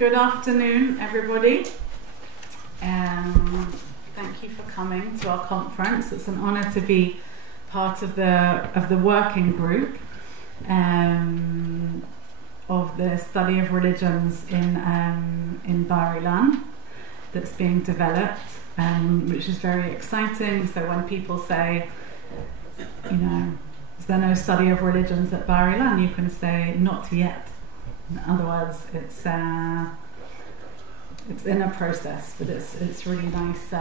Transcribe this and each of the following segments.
Good afternoon, everybody. Thank you for coming to our conference. It's an honour to be part of the working group of the study of religions in Bar-Ilan that's being developed, which is very exciting. So when people say, you know, is there no study of religions at Bar-Ilan, you can say not yet. In other words, it's in a process, but it's really nice.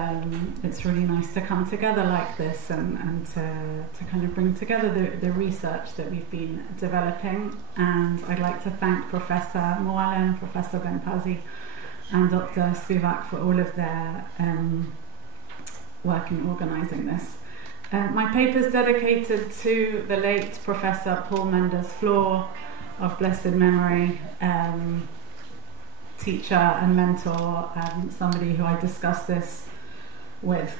It's really nice to come together like this and to kind of bring together the research that we've been developing. And I'd like to thank Professor Moalen, Professor Ben-Pazi, and Dr. Spivak for all of their work in organising this. My paper is dedicated to the late Professor Paul Mendes-Flohr, of blessed memory, teacher and mentor, somebody who I discussed this with.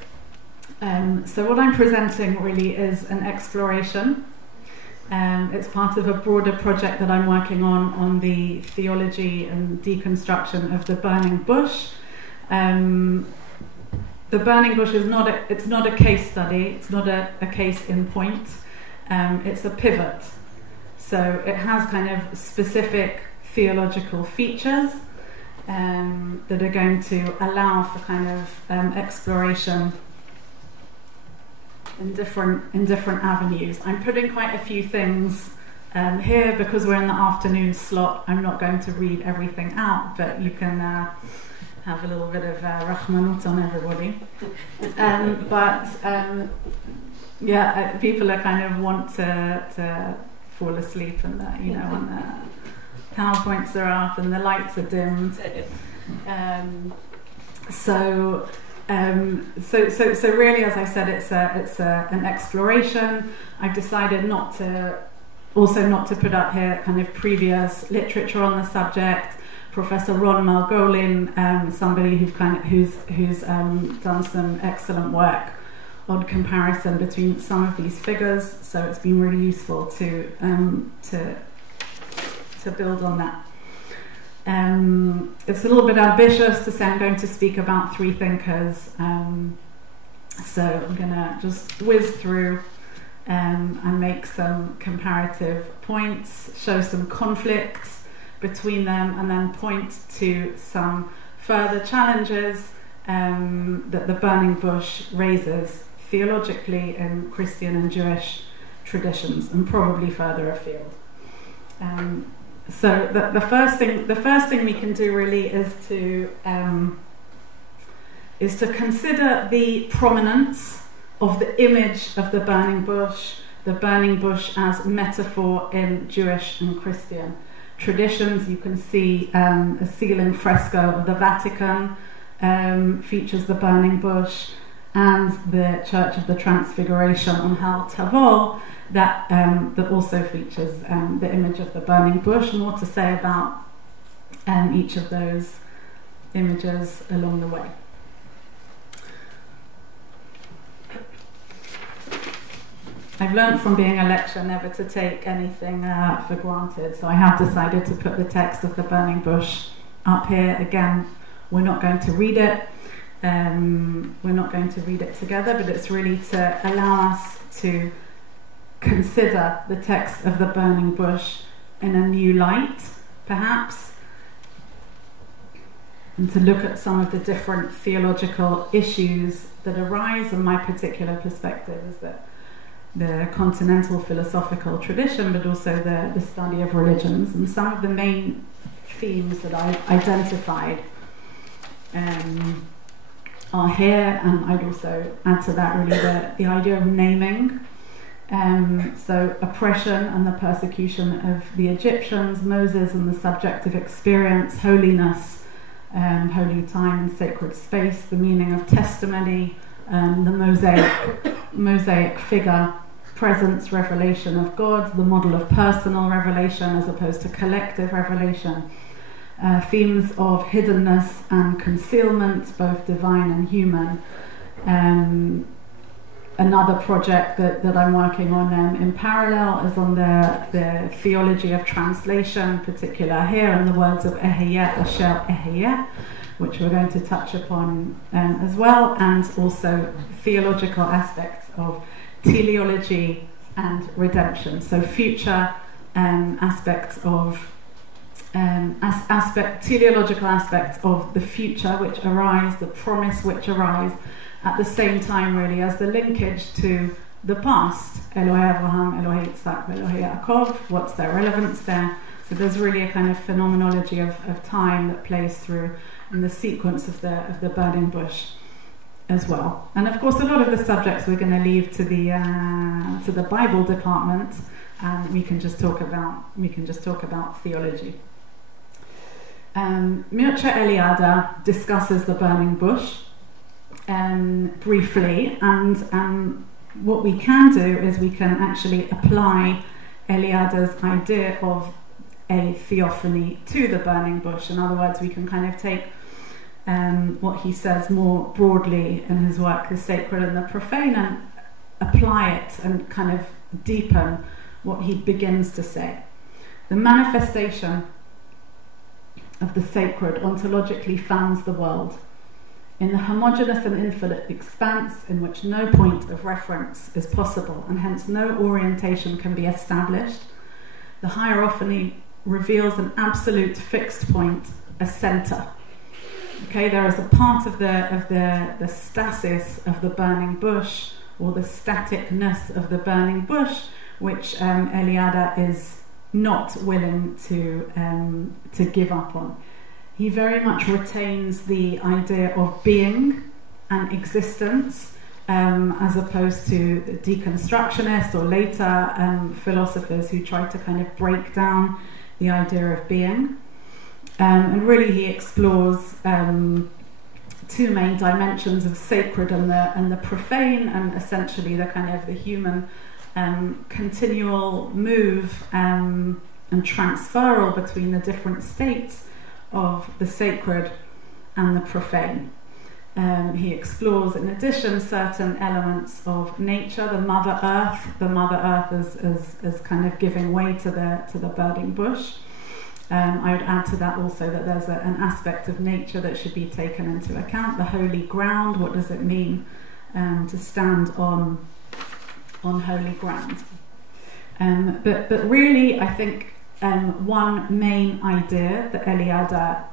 So what I'm presenting really is an exploration. It's part of a broader project that I'm working on the theology and deconstruction of the burning bush. The burning bush is not a case study, it's not a case in point, it's a pivot. So it has kind of specific theological features that are going to allow for kind of exploration in different avenues. I'm putting quite a few things here because we're in the afternoon slot. I'm not going to read everything out, but you can have a little bit of rahmanut on everybody. Yeah, people are kind of want to fall asleep, and when the PowerPoints are up and the lights are dimmed. So really, as I said, it's an exploration. I've decided not to put up here kind of previous literature on the subject. Professor Ron Margolin, somebody who's done some excellent work on comparison between some of these figures, so it's been really useful to build on that. It's a little bit ambitious to say I'm going to speak about three thinkers, so I'm going to just whiz through and make some comparative points, show some conflicts between them, and then point to some further challenges that the burning bush raises theologically in Christian and Jewish traditions, and probably further afield. So the first thing we can do really is to consider the prominence of the image of the burning bush as metaphor in Jewish and Christian traditions. You can see a ceiling fresco of the Vatican features the burning bush, and the Church of the Transfiguration on Hal Tavol that also features the image of the burning bush. More to say about each of those images along the way. I've learned from being a lecturer never to take anything for granted, so I have decided to put the text of the burning bush up here. Again, we're not going to read it. We're not going to read it together, but it's really to allow us to consider the text of the burning bush in a new light, perhaps, and to look at some of the different theological issues that arise. And my particular perspective is that the continental philosophical tradition, but also the study of religions, and some of the main themes that I've identified are here. And I'd also add to that really the idea of naming. So oppression and the persecution of the Egyptians, Moses and the subjective experience, holiness, holy time and sacred space, the meaning of testimony, the mosaic figure, presence, revelation of God, the model of personal revelation as opposed to collective revelation, themes of hiddenness and concealment, both divine and human, another project that I'm working on in parallel is on the theology of translation, particular here in the words of Eheyeh Asher Eheyeh, which we're going to touch upon as well, and also theological aspects of teleology and redemption, so future aspects of teleological aspects of the future which arise, the promise which arise, at the same time really as the linkage to the past, Elohei Avraham, Elohei Yitzhak, Elohei Yaakov, what's their relevance there. So there's really a kind of phenomenology of time that plays through in the sequence of the burning bush as well. And of course a lot of the subjects we're going to leave to the Bible department, and we can just talk about theology. Mircea Eliade discusses the burning bush briefly, and what we can do is we can actually apply Eliade's idea of a theophany to the burning bush. In other words, we can kind of take what he says more broadly in his work, the sacred and the profane, and apply it and kind of deepen what he begins to say. The manifestation of the sacred ontologically founds the world in the homogeneous and infinite expanse in which no point of reference is possible, and hence no orientation can be established. The hierophany reveals an absolute fixed point, a center. Okay, there is a part of the stasis of the burning bush, or the staticness of the burning bush, which Eliade is not willing to give up on. He very much retains the idea of being and existence, as opposed to the deconstructionists or later philosophers who tried to kind of break down the idea of being. And really he explores two main dimensions of sacred and the profane, and essentially the kind of the human continual move and transferal between the different states of the sacred and the profane. He explores, in addition, certain elements of nature, the Mother Earth as kind of giving way to the burning bush. I would add to that also that there's an aspect of nature that should be taken into account, the holy ground. What does it mean to stand on holy ground? But really, I think one main idea that Eliade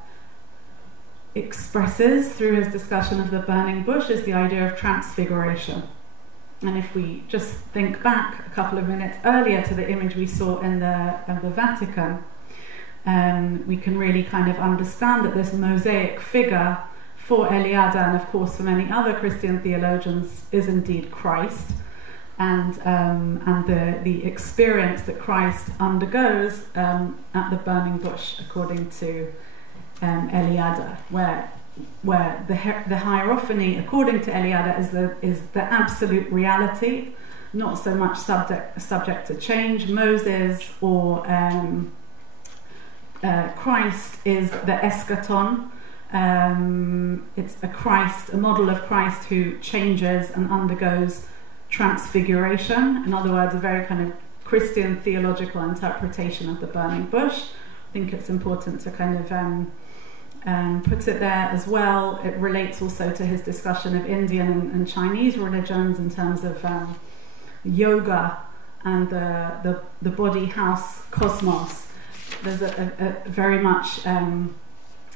expresses through his discussion of the burning bush is the idea of transfiguration. And if we just think back a couple of minutes earlier to the image we saw in the Vatican, we can really kind of understand that this mosaic figure for Eliade, and of course for many other Christian theologians, is indeed Christ, and the experience that Christ undergoes at the burning bush, according to Eliade, where the hierophany, according to Eliade, is the absolute reality, not so much subject to change. Moses or Christ is the eschaton. It's a model of Christ who changes and undergoes transfiguration. In other words, a very kind of Christian theological interpretation of the burning bush. I think it's important to kind of put it there as well. It relates also to his discussion of Indian and Chinese religions in terms of yoga and the body house cosmos. There's a very much,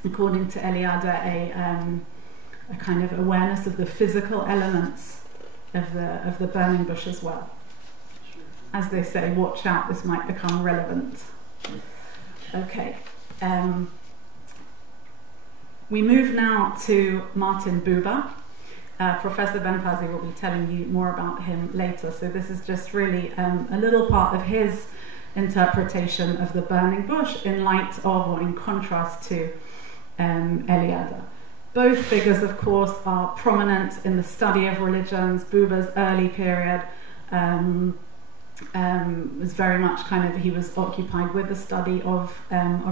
according to Eliade, a kind of awareness of the physical elements of the burning bush as well. As they say, watch out, this might become relevant. Okay. We move now to Martin Buber. Professor Ben-Pazi will be telling you more about him later, so this is just really a little part of his interpretation of the burning bush in light of, or in contrast to, Eliade. Both figures, of course, are prominent in the study of religions. Buber's early period was very much he was occupied with the study of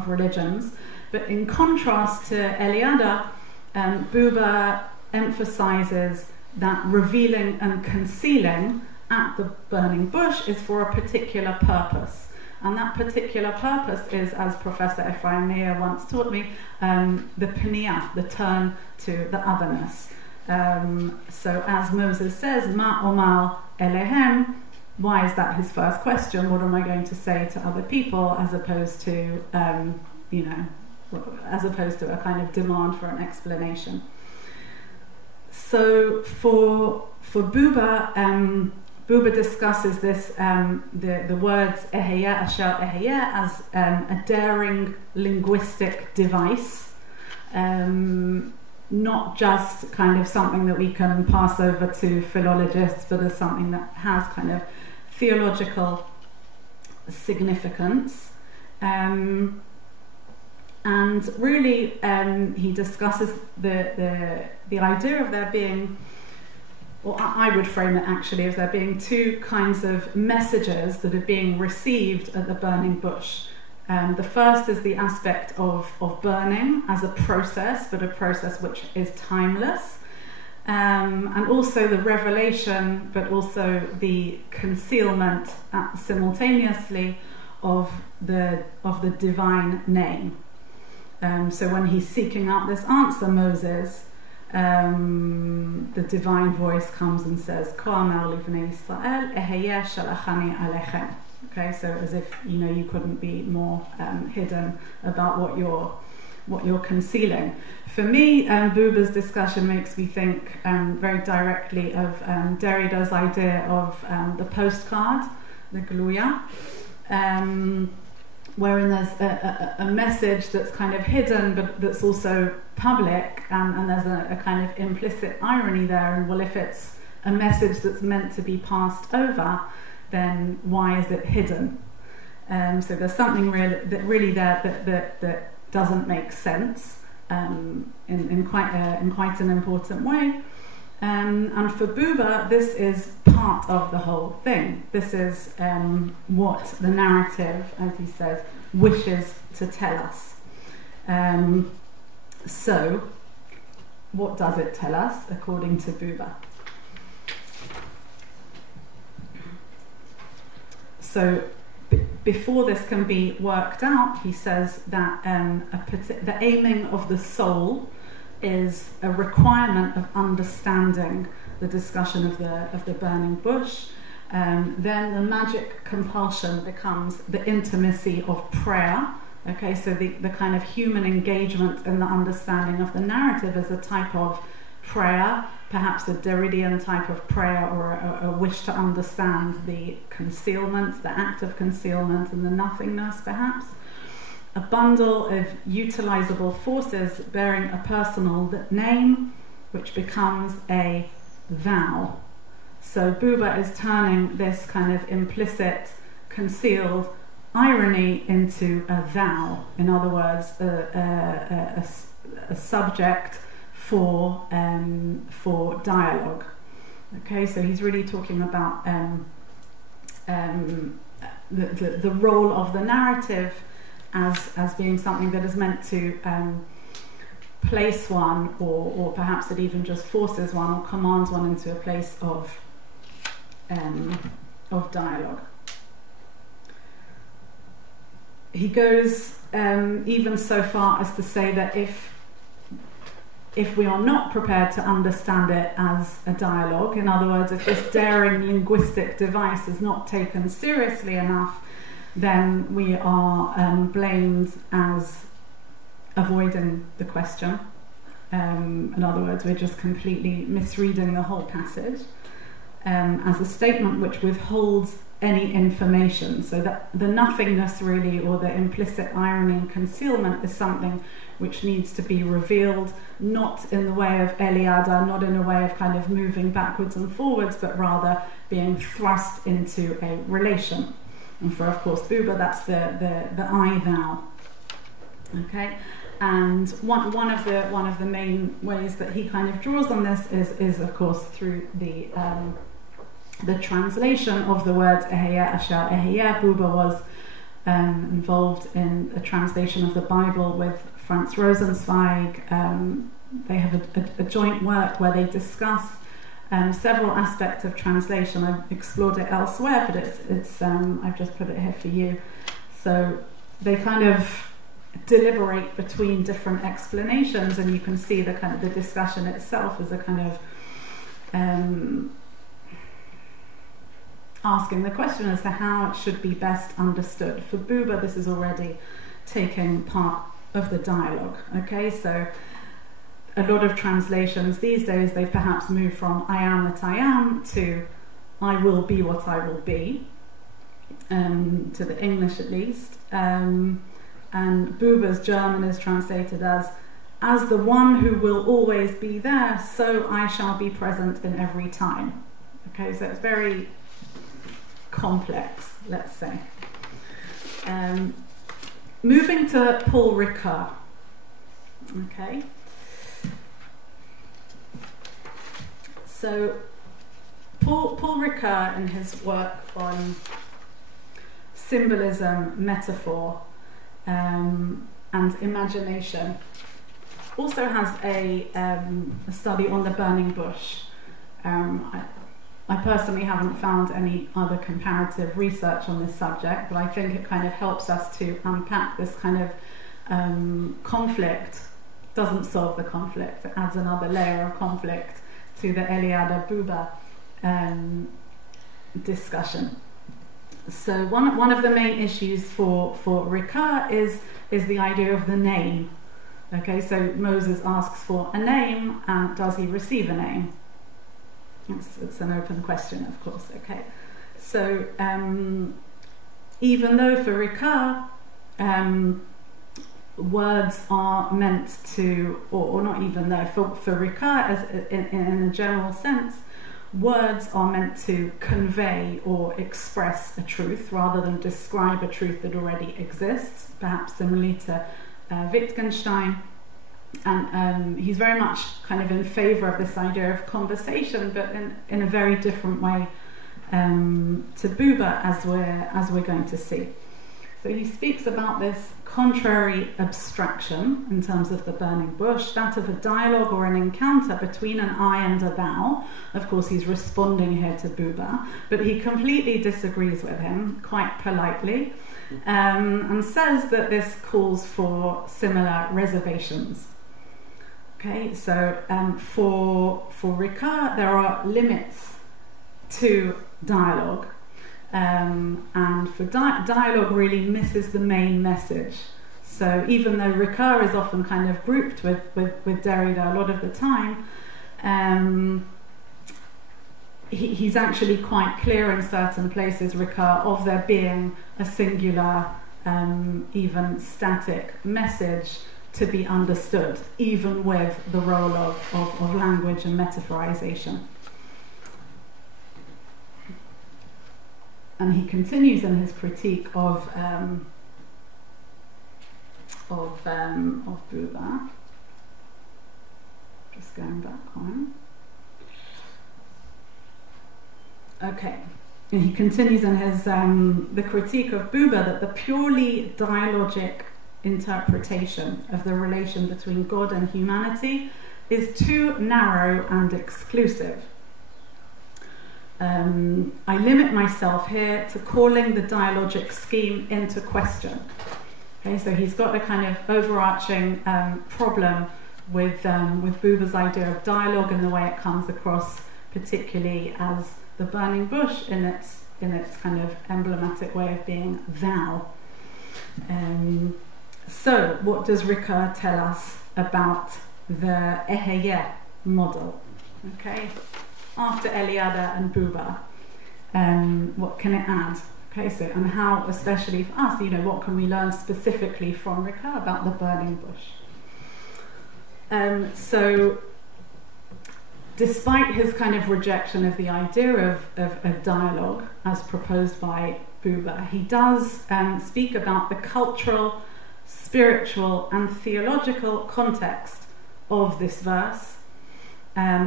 religions. But in contrast to Eliade, Buber emphasizes that revealing and concealing at the burning bush is for a particular purpose. And that particular purpose is, as Professor Ephraim Meir once taught me, the penia, the turn to the otherness. So as Moses says, Ma omar elehem, why is that his first question? What am I going to say to other people, as opposed to, as opposed to a kind of demand for an explanation. So for Buber, Buber discusses this, the words eheya asher eheya as a daring linguistic device, not just kind of something that we can pass over to philologists, but as something that has kind of theological significance. And really he discusses the idea of there being, or I would frame it actually as there being two kinds of messages that are being received at the burning bush. The first is the aspect of burning as a process, but a process which is timeless. And also the revelation, but also the concealment simultaneously of the divine name. So when he's seeking out this answer, Moses, the divine voice comes and says, "Ko amar livnei Yisrael, eheyeh shalachani alechem." Okay, so as if you couldn't be more hidden about what you're concealing. For me, Buber's discussion makes me think very directly of Derrida's idea of the postcard, the gluya, wherein there's a message that's kind of hidden, but that's also public, and there's a kind of implicit irony there. And well, if it's a message that's meant to be passed over, then why is it hidden? So there's something really there that doesn't make sense in quite an important way. And for Buber, this is part of the whole thing. This is what the narrative, as he says, wishes to tell us. So, what does it tell us, according to Buber? So, before this can be worked out, he says that the aiming of the soul is a requirement of understanding the discussion of the burning bush. Then the magic compulsion becomes the intimacy of prayer. Okay, so the kind of human engagement in the understanding of the narrative as a type of prayer, perhaps a Derridian type of prayer, or a wish to understand the concealment, the act of concealment, and the nothingness, perhaps. A bundle of utilizable forces bearing a personal name, which becomes a vow. So Buber is turning this kind of implicit, concealed irony into a vow. In other words, a subject for dialogue. Okay, so he's really talking about the role of the narrative as being something that is meant to place one, or perhaps it even just forces one or commands one into a place of dialogue. He goes even so far as to say that if we are not prepared to understand it as a dialogue, in other words, if this daring linguistic device is not taken seriously enough, then we are blamed as avoiding the question. In other words, we're just completely misreading the whole passage as a statement which withholds any information. So that the nothingness really, or the implicit irony and concealment, is something which needs to be revealed, not in the way of Eliade, not in a way of kind of moving backwards and forwards, but rather being thrust into a relation. And for, of course, Buber, that's the I thou. Okay, and one of the main ways that he kind of draws on this is of course through the translation of the words eheyeh asher eheyeh. Buber was involved in a translation of the Bible with Franz Rosenzweig. They have a joint work where they discuss several aspects of translation. I've explored it elsewhere, but it's I've just put it here for you. So they kind of deliberate between different explanations, and you can see the kind of the discussion itself as a kind of asking the question as to how it should be best understood. For Buber, this is already taking part of the dialogue. Okay, so a lot of translations these days, they've perhaps moved from I am that I am to I will be what I will be, to the English at least. And Buber's German is translated as the one who will always be there, so I shall be present in every time. Okay, so it's very complex, let's say. Moving to Paul Ricoeur. Okay. So Paul Ricoeur, in his work on symbolism, metaphor, and imagination, also has a study on the burning bush. I personally haven't found any other comparative research on this subject, but I think it kind of helps us to unpack this kind of conflict. Doesn't solve the conflict, it adds another layer of conflict to the Eliade Buber discussion. So one of the main issues for Ricoeur is the idea of the name. Okay, so Moses asks for a name, and does he receive a name? It's an open question, of course. Okay, so even though for Ricoeur words are meant to, or not even though, for Ricoeur, as in a general sense, words are meant to convey or express a truth rather than describe a truth that already exists, perhaps similarly to Wittgenstein. And he's very much kind of in favour of this idea of conversation, but in a very different way to Buber, as we're going to see. So he speaks about this contrary abstraction in terms of the burning bush, that of a dialogue or an encounter between an I and a thou. Of course, he's responding here to Buber, but he completely disagrees with him, quite politely, and says that this calls for similar reservations. Okay, so for Ricoeur, there are limits to dialogue. And for dialogue really misses the main message. So even though Ricoeur is often kind of grouped with Derrida a lot of the time, he's actually quite clear in certain places, Ricoeur, of there being a singular, even static message to be understood, even with the role of language and metaphorization. And he continues in his critique of Buber. Just going back on. Okay, and he continues in his the critique of Buber that the purely dialogic interpretation of the relation between God and humanity is too narrow and exclusive. I limit myself here to calling the dialogic scheme into question. Okay, so he's got a kind of overarching problem with Buber's idea of dialogue and the way it comes across, particularly as the burning bush in its kind of emblematic way of being thou. So what does Ricoeur tell us about the Eheye model? Okay. After Eliade and Buber, what can it add? Okay, so, and how, especially for us, what can we learn specifically from Ricoeur about the burning bush? So, despite his kind of rejection of the idea of dialogue as proposed by Buber, he does speak about the cultural, spiritual, and theological context of this verse,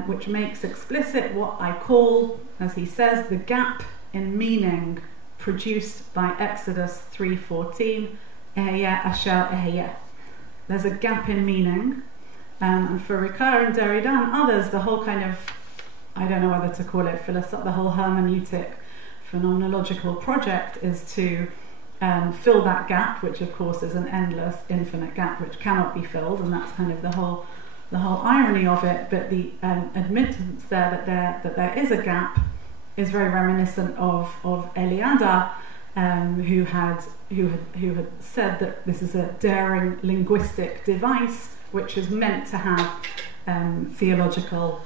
which makes explicit what I call, as he says, the gap in meaning produced by Exodus 3:14, Eheye asher eheye. There's a gap in meaning, and for Ricoeur and Derrida and others, the whole kind of I don't know whether to call it the whole hermeneutic phenomenological project is to fill that gap, which of course is an endless, infinite gap which cannot be filled, and that's kind of the whole irony of it. But the admittance that there is a gap is very reminiscent of Eliade, who had said that this is a daring linguistic device which is meant to have theological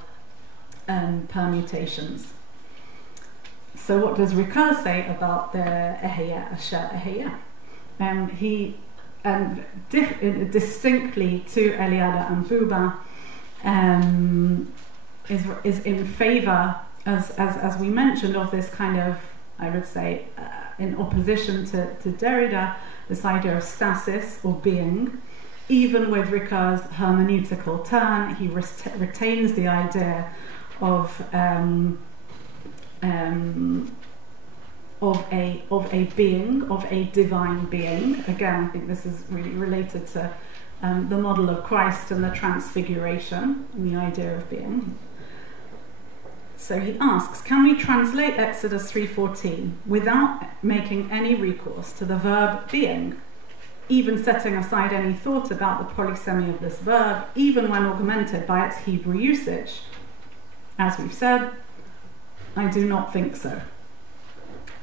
permutations. So what does Ricoeur say about the Eheya Asher Eheya? He distinctly to Eliade and Buber is in favour, as we mentioned, of this kind of, I would say, in opposition to Derrida, this idea of stasis or being. Even with Ricoeur's hermeneutical turn, he retains the idea of a being, of a divine being. Again, I think this is really related to the model of Christ and the transfiguration and the idea of being. So he asks, can we translate Exodus 3:14 without making any recourse to the verb being, even setting aside any thought about the polysemy of this verb, even when augmented by its Hebrew usage? As we've said, I do not think so.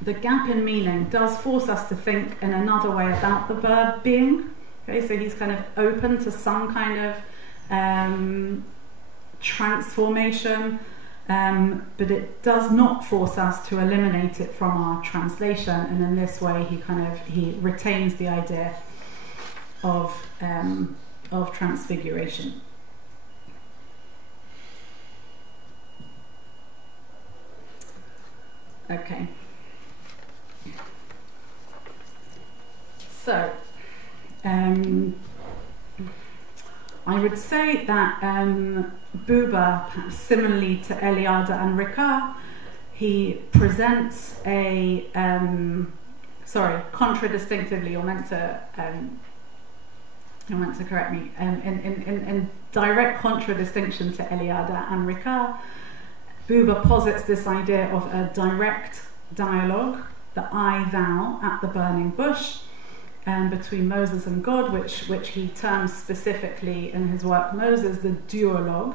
The gap in meaning does force us to think in another way about the verb being. Okay, so he's kind of open to some kind of transformation, but it does not force us to eliminate it from our translation. And in this way, he retains the idea of transfiguration. Okay. So, I would say that Buber, perhaps similarly to Eliade and Ricoeur, he presents a contradistinctively, you're meant to correct me, in direct contradistinction to Eliade and Ricoeur, Buber posits this idea of a direct dialogue, the I-thou at the burning bush, between Moses and God, which he terms specifically in his work Moses the duologue.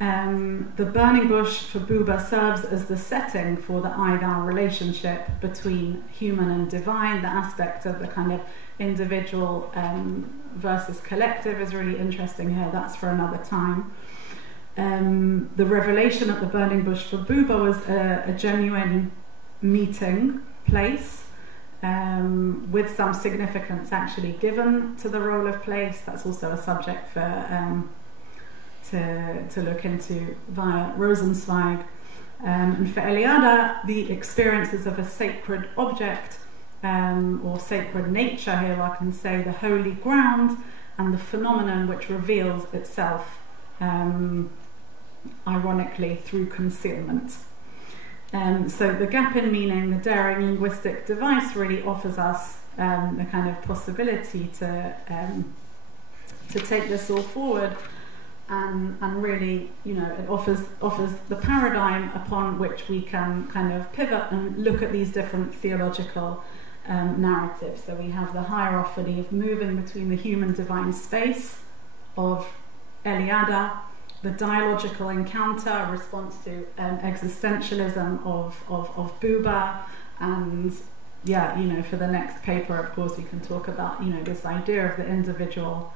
The burning bush for Buber serves as the setting for the I-thou relationship between human and divine. The aspect of the kind of individual versus collective is really interesting here. That's for another time. The revelation at the burning bush for Buber was a genuine meeting place, with some significance actually given to the role of place. That's also a subject for to look into via Rosenzweig. And for Eliade, the experiences of a sacred object or sacred nature, here I can say the holy ground, and the phenomenon which reveals itself ironically through concealment. So the gap in meaning, the daring linguistic device, really offers us the kind of possibility to take this all forward, and really, it offers the paradigm upon which we can kind of pivot and look at these different theological narratives. So we have the hierophany of moving between the human-divine space of Eliade, the dialogical encounter, a response to existentialism of Buber, and for the next paper, of course, we can talk about this idea of the individual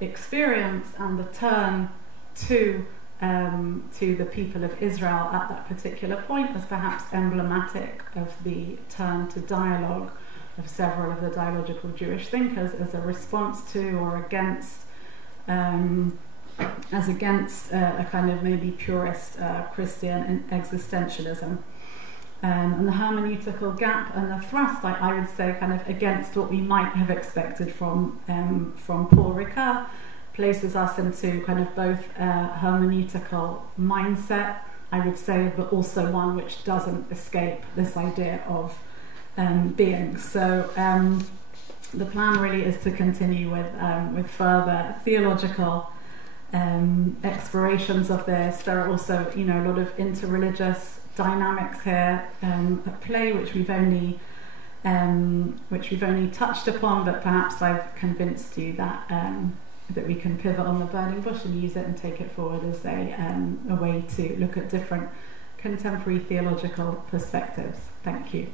experience and the turn to the people of Israel at that particular point as perhaps emblematic of the turn to dialogue of several of the dialogical Jewish thinkers as a response to or against a kind of maybe purist Christian existentialism. And the hermeneutical gap and the thrust, I would say, kind of against what we might have expected from Paul Ricoeur, places us into kind of both a hermeneutical mindset, I would say, but also one which doesn't escape this idea of being. So the plan really is to continue with further theological explorations of this. There are also, you know, a lot of interreligious dynamics here at play, which we've only touched upon, but perhaps I've convinced you that that we can pivot on the burning bush and use it and take it forward as a way to look at different contemporary theological perspectives. Thank you.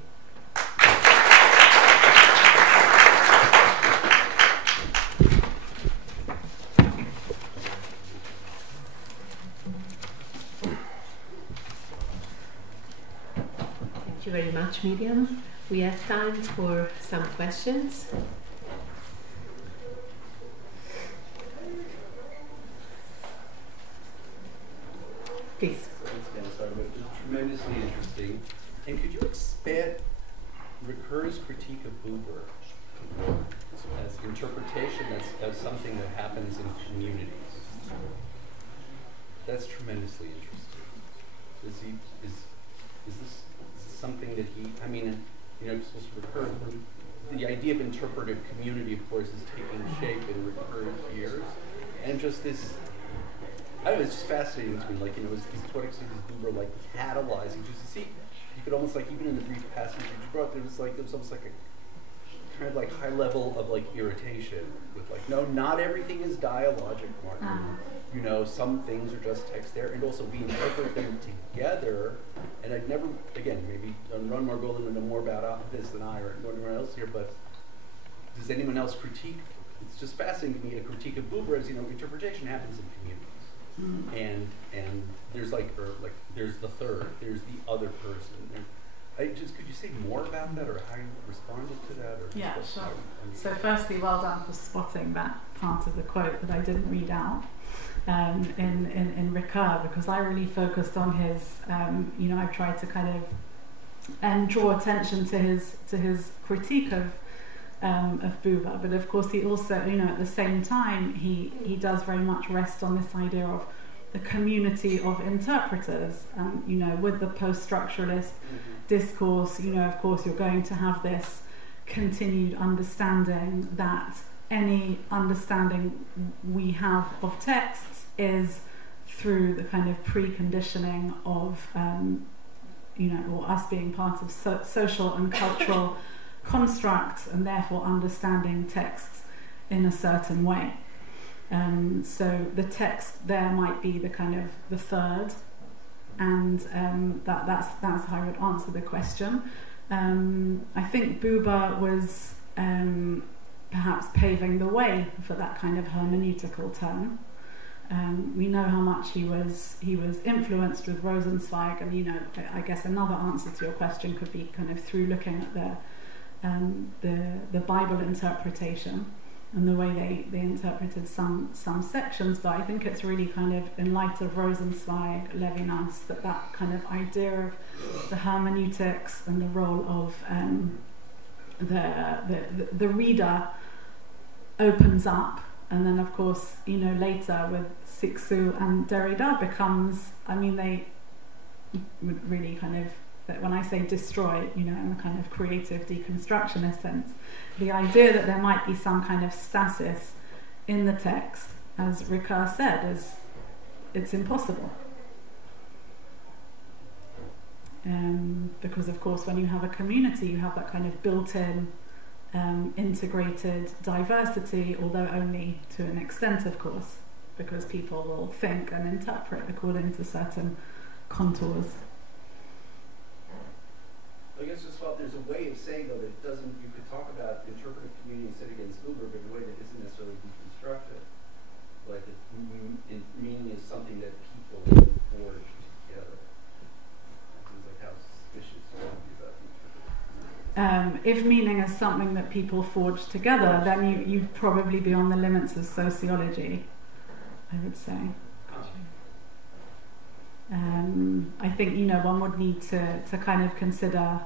Thank you very much, Miriam. We have time for some questions. Please. It was tremendously interesting. And could you expand Ricoeur's critique of Buber as interpretation as something that happens in communities? That's tremendously interesting. Is this something that he? I mean, you know, Ricoeur, the idea of interpretive community, of course, is taking shape in Ricoeur's years, and just this. I don't know, it's just fascinating to me, like, you know, to what extent is Buber, like, catalyzing, just to see, you could almost, like, even in the brief passage that you brought, there was almost like a kind of, like, high level of, like, irritation with, like, no, not everything is dialogic, Martin. You know, some things are just text there, and also we interpret them together, and I'd never, again, maybe Ron Margolin would know more about this than I or anyone else here, but does anyone else critique? It's just fascinating to me, a critique of Buber as, you know, interpretation happens in communities. And there's there's the third, there's the other person. Could you say more about that, or how you responded to that? Or yeah, sure. So firstly, well done for spotting that part of the quote that I didn't read out in Ricoeur, because I really focused on his. You know, I've tried to kind of draw attention to his critique of Buber, but of course he also, you know, at the same time he does very much rest on this idea of the community of interpreters. You know, with the post-structuralist discourse, you know, of course you're going to have this continued understanding that any understanding we have of texts is through the kind of preconditioning of you know, or us being part of social and cultural constructs, and therefore understanding texts in a certain way. So the text there might be the kind of the third, and that's how I would answer the question. I think Buber was perhaps paving the way for that kind of hermeneutical turn. We know how much he was influenced with Rosenzweig, and, you know, I guess another answer to your question could be kind of through looking at the Bible interpretation and the way they interpreted some sections. But I think it's really kind of in light of Rosenzweig, Levinas, that kind of idea of the hermeneutics and the role of the reader opens up. And then, of course, you know, later with Cixous and Derrida becomes, I mean, they would really kind of, when I say destroy, you know, in a kind of creative deconstructionist sense, the idea that there might be some kind of stasis in the text, as Ricoeur said, is it's impossible. Because, of course, when you have a community, you have that kind of built-in integrated diversity, although only to an extent, of course, because people will think and interpret according to certain contours. I guess just thought there's a way of saying, though, that doesn't, you could talk about interpretive community set against Buber, but in a way that isn't necessarily deconstructive. Like, meaning is something that people forge together. It seems like how suspicious you want to be about the interpretive. If meaning is something that people forge together, then you'd probably be on the limits of sociology, I would say. I think, you know, one would need to kind of consider,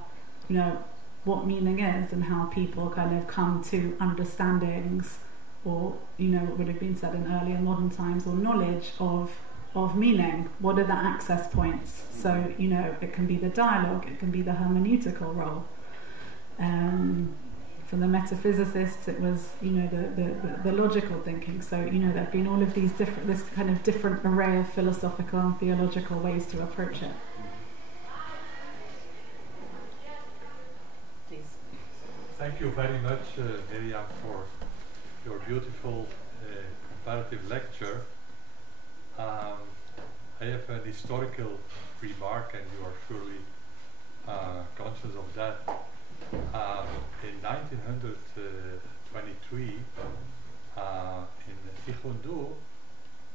you know, what meaning is and how people kind of come to understandings, or, you know, what would have been said in earlier modern times, or knowledge of meaning. What are the access points? So, you know, it can be the dialogue, it can be the hermeneutical role. For For the metaphysicists, it was, you know, the logical thinking. So, you know, there've been all of these different, this kind of different array of philosophical and theological ways to approach it. Please. Thank you very much, Miriam, for your beautiful comparative lecture. I have an historical remark, and you are surely conscious of that. In 1923, in ו-Fondo,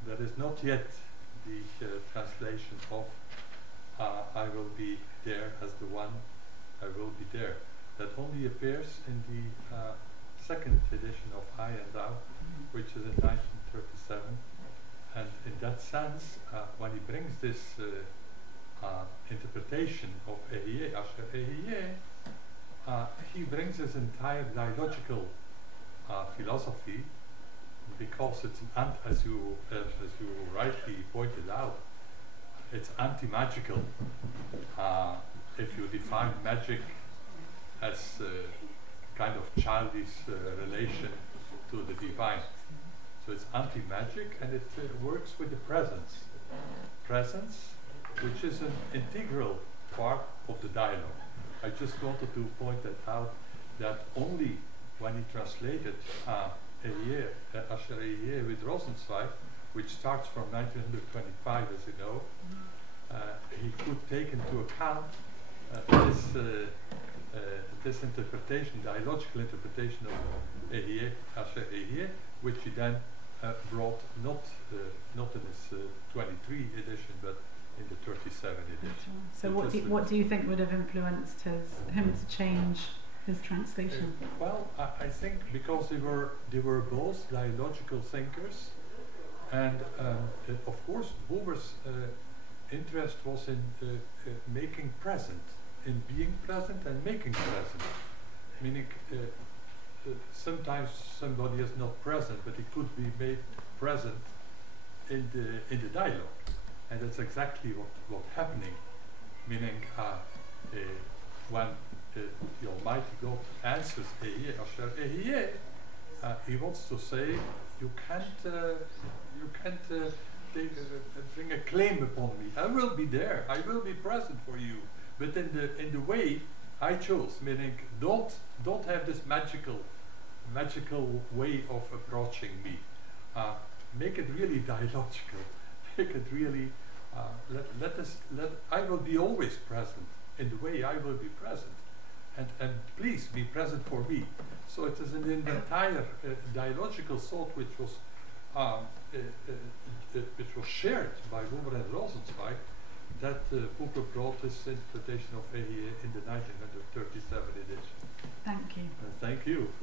there is not yet the translation of I will be there as the one, I will be there. That only appears in the second edition of I and Thou, which is in 1937. And in that sense, when he brings this interpretation of Ehyeh, Asher Ehyeh, he brings his entire dialogical philosophy, because it's as you rightly pointed out, it's anti-magical. If you define magic as a kind of childish relation to the divine, so it's anti-magic, and it works with the presence, which is an integral part of the dialogue. I just wanted to point that out, that only when he translated Ehyeh, Asher Ehyeh with Rosenzweig, which starts from 1925, as you know, he could take into account this interpretation, dialogical interpretation of Ehyeh, Asher Ehyeh, which he then brought not in his 23 edition, but in the 37 edition. So what do you think would have influenced him to change his translation? Well, I think because they were both dialogical thinkers, and of course Buber's interest was in making present, in being present and making present. Meaning, sometimes somebody is not present, but he could be made present in the dialogue. And that's exactly what's happening. Meaning, when the Almighty God answers Ehyeh, Asher Ehyeh, he wants to say, you can't bring a claim upon me. I will be there. I will be present for you. But in the way I chose, meaning don't have this magical way of approaching me. Make it really dialogical. Make it really. I will be always present in the way I will be present, and please be present for me. So it is an entire dialogical thought which was shared by Buber and Rosenzweig, that Buber brought his interpretation of Ehyeh in the 1937 edition. Thank you. Thank you.